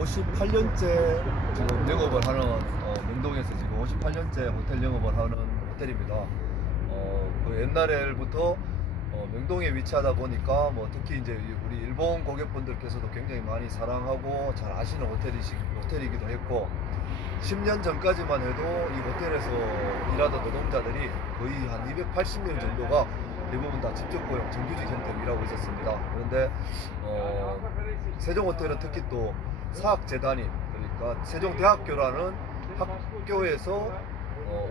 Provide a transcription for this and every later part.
58년째 지금 영업을 하는 명동에서 지금 58년째 호텔 영업을 하는 호텔입니다. 그 옛날부터 명동에 위치하다 보니까 뭐 특히 이제 우리 일본 고객분들께서도 굉장히 많이 사랑하고 잘 아시는 호텔이기도 했고 10년 전까지만 해도 이 호텔에서 일하던 노동자들이 거의 한 280명 정도가 대부분 다 직접 고용 정규직 형태로 일하고 있었습니다. 그런데 세종호텔은 특히 또 사학재단이 그러니까 세종대학교라는 학교에서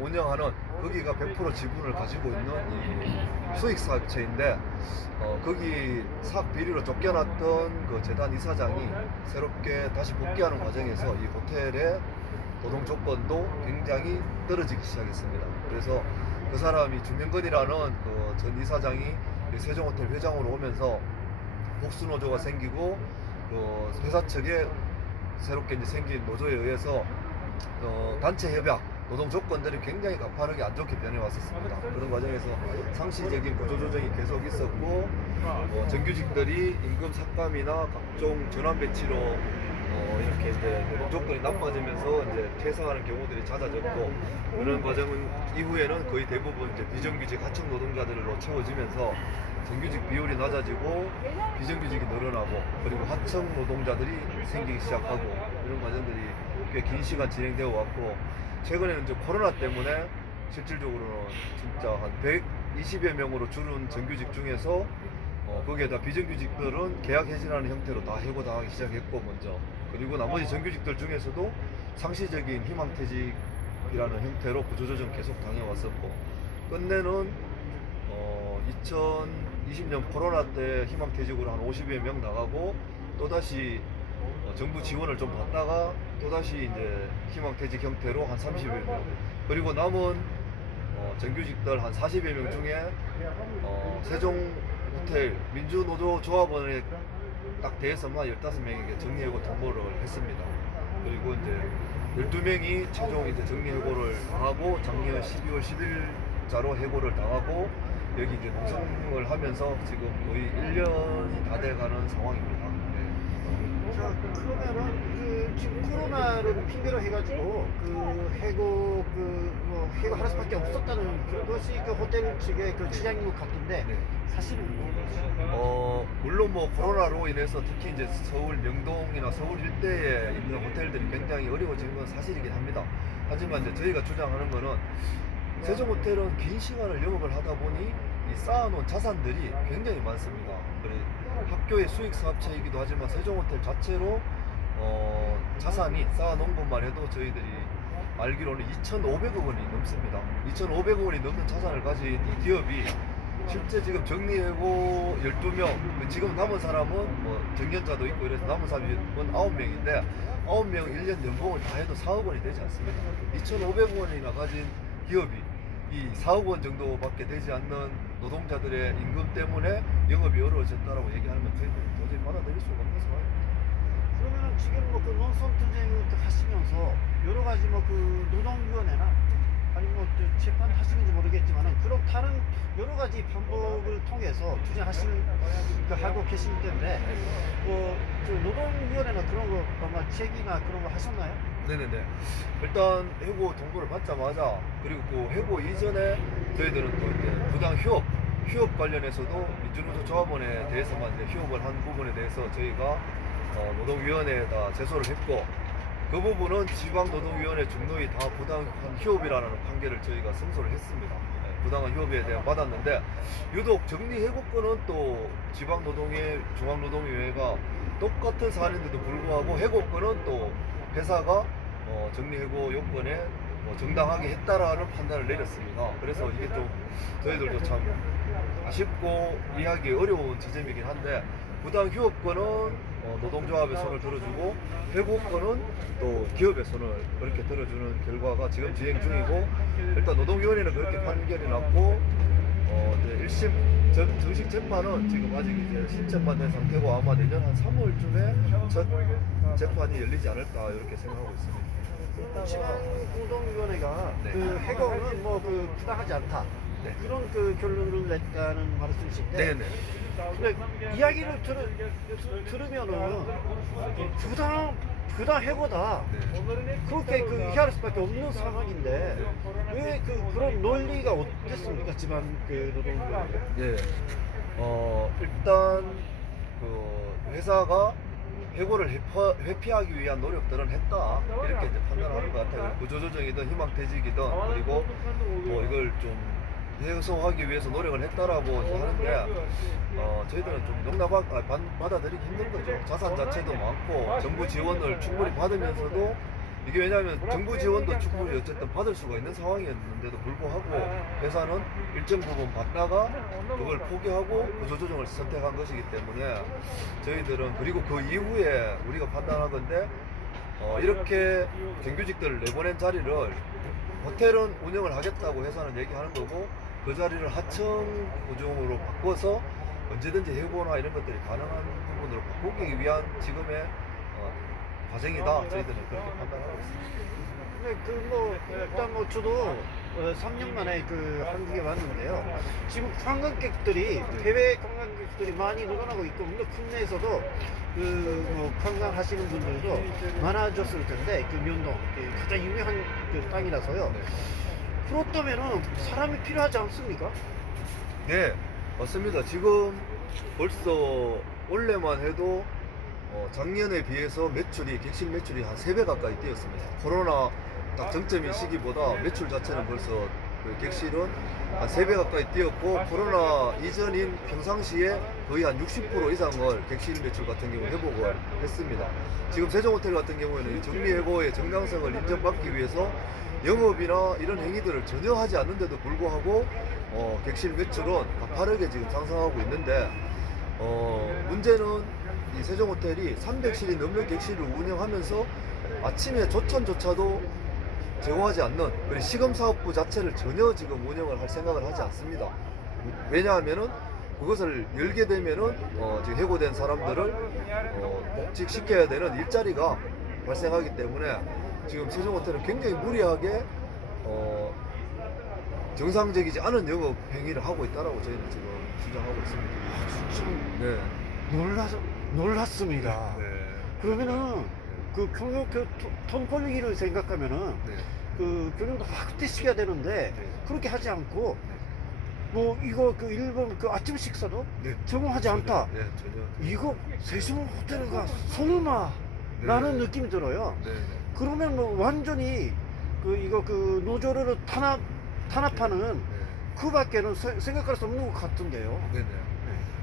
운영하는 거기가 100% 지분을 가지고 있는 이 수익사업체인데 거기 사학 비리로 쫓겨났던 그 재단 이사장이 새롭게 다시 복귀하는 과정에서 이 호텔의 노동 조건도 굉장히 떨어지기 시작했습니다. 그래서 그 사람이 주명건이라는 그 전 이사장이 세종호텔 회장으로 오면서 복수노조가 생기고 그 회사 측에 새롭게 이제 생긴 노조에 의해서 단체 협약, 노동 조건들이 굉장히 가파르게 안 좋게 변해왔었습니다. 그런 과정에서 상시적인 구조조정이 계속 있었고 정규직들이 임금 삭감이나 각종 전환 배치로 이렇게 이제 노동 조건이 나빠지면서 이제 퇴사하는 경우들이 잦아졌고 그런 과정은 이후에는 거의 대부분 이제 비정규직 하청 노동자들로 채워지면서 정규직 비율이 낮아지고 비정규직이 늘어나고 그리고 하청 노동자들이 생기기 시작하고 이런 과정들이 꽤 긴 시간 진행되어 왔고 최근에는 이제 코로나 때문에 실질적으로는 진짜 한 120여 명으로 줄은 정규직 중에서 거기에다 비정규직들은 계약 해지라는 형태로 다 해고당하기 시작했고 먼저 그리고 나머지 정규직들 중에서도 상시적인 희망퇴직이라는 형태로 구조조정 계속 당해왔었고 끝내는 2020년 코로나 때 희망퇴직으로 한 50여 명 나가고 또다시 정부 지원을 좀 받다가 또다시 이제 희망퇴직 형태로 한 30여 명 그리고 남은 정규직들 한 40여 명 중에 세종호텔 민주노조조합원에 딱 대해서만 15명에게 정리해고 통보를 했습니다. 그리고 이제 12명이 최종 이제 정리해고를 당하고 작년 12월 10일자로 해고를 당하고 여기 이제 농성을 하면서 지금 거의 1년이 다 돼가는 상황입니다. 자, 그러면은 지금 코로나를 핑계로 해가지고 해고 해고 할 수밖에 없었다는 그것이 그 호텔 측의 그 주장인 것 같은데 사실은 물론 뭐 코로나로 인해서 특히 이제 서울 명동이나 서울 일대에 있는 호텔들이 굉장히 어려워진 건 사실이긴 합니다. 하지만 이제 저희가 주장하는 거는 세종호텔은 긴 시간을 영업을 하다 보니 이 쌓아놓은 자산들이 굉장히 많습니다. 학교의 수익사업체이기도 하지만 세종호텔 자체로 자산이 쌓아놓은 것만 해도 저희들이 알기로는 2,500억 원이 넘습니다. 2,500억 원이 넘는 자산을 가진 이 기업이 실제 지금 정리해고 12명, 지금 남은 사람은 뭐 정년자도 있고 이래서 남은 사람은 9명인데 9명 1년 연봉을 다 해도 4억 원이 되지 않습니다. 2,500억 원이나 가진 기업이 이 4억 원 정도밖에 되지 않는 노동자들의 임금 때문에 영업이 어려워졌다라고 얘기하면 저희들은 도저히 받아들일 수가 없는 상황입니다. 그러면은 지금 뭐 그 농성 투쟁을 하시면서 여러 가지 뭐 그 노동위원회나 아니면 뭐 재판 하시는지 모르겠지만은 그런 다른 여러 가지 방법을 통해서 투쟁하시는 하고 계시기 때문에 그 노동위원회나 그런 거 아마 제기나 그런 거 하셨나요? 네네네. 일단 해고 통보를 받자마자 그리고 그 해고 이전에 저희들은 또 이제 부당 휴업 관련해서도 민주노조 조합원에 대해서만 이제 휴업을 한 부분에 대해서 저희가 노동위원회에다 제소를 했고 그 부분은 지방노동위원회 중노위 다 부당한 휴업이라는 판결을 저희가 승소를 했습니다. 부당한 휴업에 대한 받았는데 유독 정리해고권은 또 지방노동위 중앙노동위원회가 똑같은 사안인데도 불구하고 해고권은 또 회사가 정리해고 요건에 정당하게 했다라는 판단을 내렸습니다. 그래서 이게 좀 저희들도 참 아쉽고 이해하기 어려운 지점이긴 한데 부당 휴업권은 노동조합의 손을 들어주고 해고권은 또 기업의 손을 그렇게 들어주는 결과가 지금 진행 중이고 일단 노동위원회는 그렇게 판결이 났고 이제 1심 정식 재판은 지금 아직 이제 신청받는 상태고 아마 내년 한 3월쯤에 첫 재판이 열리지 않을까 이렇게 생각하고 있습니다. 지방노동위원회가 네. 그 해고는 뭐 그 부당하지 않다. 네. 그런 그 결론을 냈다는 말씀이신데. 네네. 근데 이야기를 들으면은 그다 해고다. 네. 그렇게 그 얘기할 수밖에 없는 상황인데 왜 그런 논리가 어땠습니까? 집안 그 노동조합. 예. 일단 그 회사가 해고를 회피하기 위한 노력들은 했다 이렇게 이제 판단하는 것 같아요. 구조조정이든 희망퇴직이든 그리고 뭐 이걸 좀 해소하기 위해서 노력을 했다라고 이제 하는데 저희들은 좀 받아들이기 힘든 거죠. 자산 자체도 많고 정부 지원을 충분히 받으면서도 이게 왜냐하면 정부 지원도 충분히 어쨌든 받을 수가 있는 상황이었는데도 불구하고 회사는 일정 부분 받다가 그걸 포기하고 구조조정을 선택한 것이기 때문에 저희들은 그리고 그 이후에 우리가 판단하건대 이렇게 정규직들을 내보낸 자리를 호텔은 운영을 하겠다고 회사는 얘기하는 거고 그 자리를 하청 구조로 바꿔서 언제든지 해고나 이런 것들이 가능한 부분으로 바꾸기 위한 지금의 과정이다. 저희들은 그렇게 판단하고 있습니다. 근데 일단 저도 3년 만에 한국에 왔는데요. 지금 관광객들이 해외 관광객들이 많이 늘어나고 있고 물론 국내에서도 관광하시는 분들도 많아졌을 텐데 면동 가장 유명한 땅이라서요. 네. 그렇다면은 사람이 필요하지 않습니까? 네, 맞습니다. 지금 벌써 올해만 해도 작년에 비해서 객실 매출이 한 3배 가까이 뛰었습니다. 코로나 딱 정점인 시기보다 매출 자체는 벌써 그 객실은 한 3배 가까이 뛰었고 코로나 이전인 평상시에 거의 한 60% 이상을 객실 매출 같은 경우 회복을 했습니다. 지금 세종호텔 같은 경우에는 정리해고의 정당성을 인정받기 위해서 영업이나 이런 행위들을 전혀 하지 않는데도 불구하고 객실 매출은 가파르게 지금 상승하고 있는데 문제는 이 세종호텔이 300실이 넘는 객실을 운영하면서 아침에 조찬조차도 제공하지 않는 그리고 시금사업부 자체를 전혀 지금 운영을 할 생각을 하지 않습니다. 왜냐하면은 그것을 열게 되면은 지금 해고된 사람들을 복직시켜야 되는 일자리가 발생하기 때문에 지금 세종호텔은 굉장히 무리하게 정상적이지 않은 영업 행위를 하고 있다라고 저희는 지금 주장하고 있습니다. 좀 네. 놀랐습니다. 네. 그러면은 돈 벌기를 생각하면은 네. 경영도 확대시켜야 되는데 네. 그렇게 하지 않고 이거 일본 아침 식사도 네. 제공하지 않다. 네, 전혀. 이거 세종호텔가 설마 네. 라는 느낌이 들어요. 네. 그러면 완전히 노조를 탄압하는 네. 그밖에는 생각할 수 없는 것 같은데요. 네네.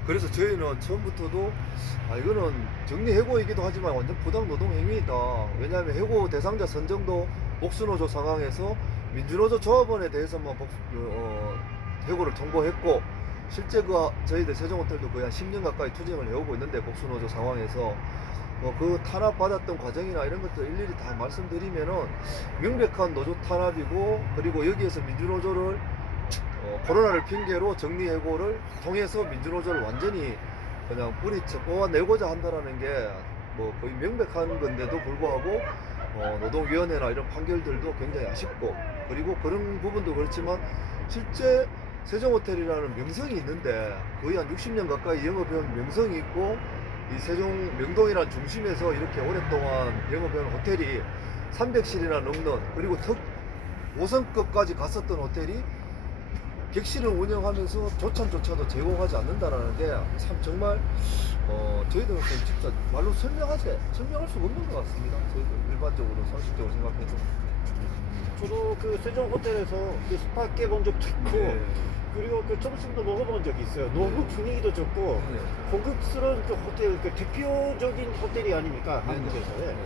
그래서 저희는 처음부터도 이거는 정리 해고이기도 하지만 완전 부당 노동 행위이다. 왜냐하면 해고 대상자 선정도 복수노조 상황에서 민주노조 조합원에 대해서만 해고를 통보했고 실제 저희들 세종호텔도 거의 한 10년 가까이 투쟁을 해오고 있는데 복수노조 상황에서 그 탄압받았던 과정이나 이런 것들 일일이 다 말씀드리면은 명백한 노조 탄압이고 그리고 여기에서 민주노조를 코로나를 핑계로 정리해고를 통해서 민주노조를 완전히 그냥 뿌리쳐 뽑아내고자 한다라는 게 거의 명백한 건데도 불구하고 노동위원회나 이런 판결들도 굉장히 아쉽고 그리고 그런 부분도 그렇지만 실제 세종호텔이라는 명성이 있는데 거의 한 60년 가까이 영업해온 명성이 있고 이 세종 명동이라는 중심에서 이렇게 오랫동안 영업해온 호텔이 300실이나 넘는 그리고 5성급까지 갔었던 호텔이 객실을 운영하면서 조찬조차도 제공하지 않는다라는 게 참 정말 저희들은 진짜 말로 설명할 수가 없는 것 같습니다. 저희들 일반적으로 상식적으로 생각해도 저도 세종 호텔에서 스파 깨본 적도 있고 네. 그리고 점심도 먹어본 적이 있어요. 너무 분위기도 좋고 네. 고급스러운 호텔 대표적인 호텔이 아닙니까 네. 한국에서. 네.